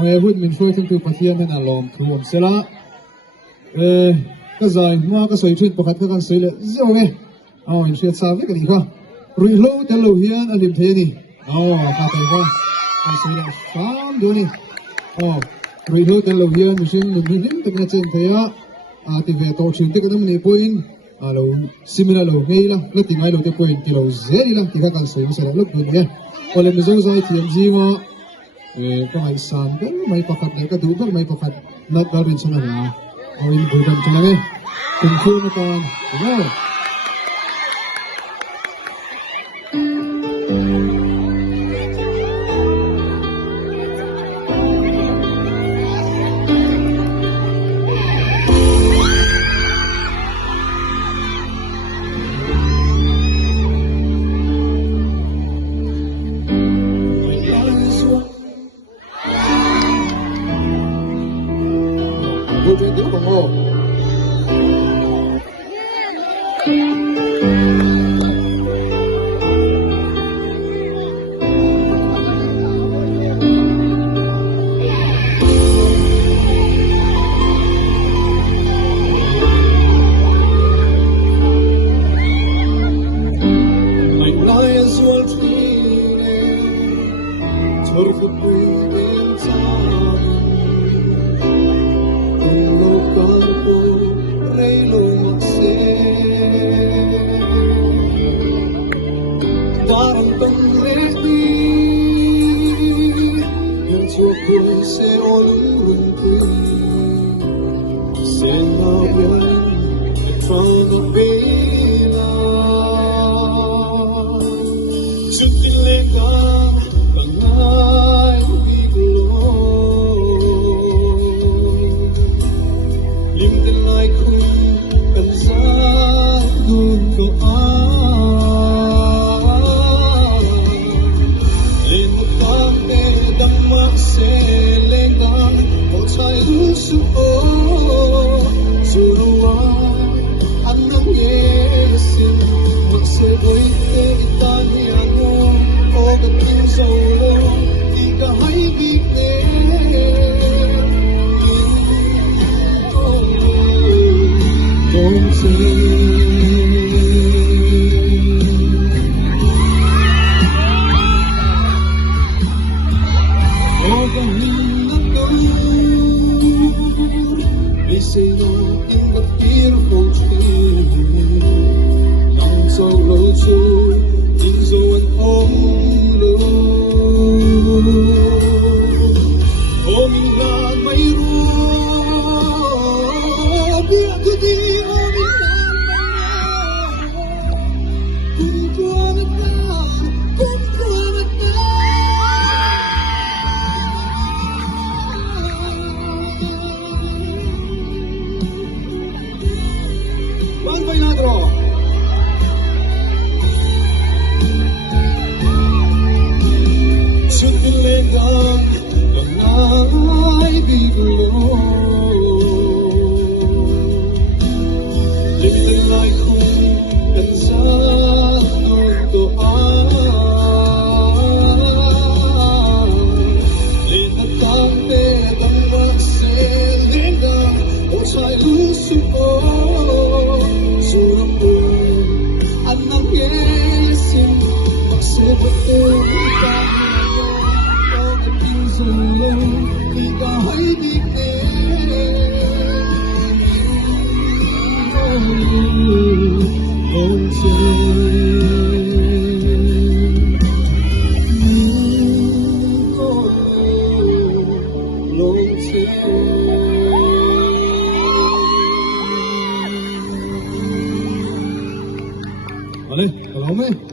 nghe hút mình phơi thêm từ phát hiện thế nào lòm thu ổn sẽ là cái dài mà cái sợi chuyên bọc cái sợi lệ dễ nghe mình sẽ sao với cái gì không rồi lâu tới lâu hiền anh điểm thế đi cả thầy không cái sợi lệ sáng đôi đi rồi lâu tới lâu hiền mình xin mình hiếm từng ngày trên thế thì về tổ chức cái năm này point lâu similar lâu ngay là lúc tiếng ai lâu tới point thì lâu dễ đi là thì các sợi sẽ là lúc gì nhé còn lên mình dâu dài thì gì mà cái máy sàn cái máy pakat này cái đủ cái máy pakat nát vào bên trong này in bukan cho này cùng khui một con wow Vô chuyện tiếng đồng hồ Anh nói ruột thôi phút bên trong parang pangliti yung suko se olurunti se nabiyan nagpangabina sutilegang pangay biglo limtilay kung kansado ko Say no in the beautiful tree. I'm so low to things at home low. Oh, my God, my road. Be a goodie, oh, Vale, ¿hablamos?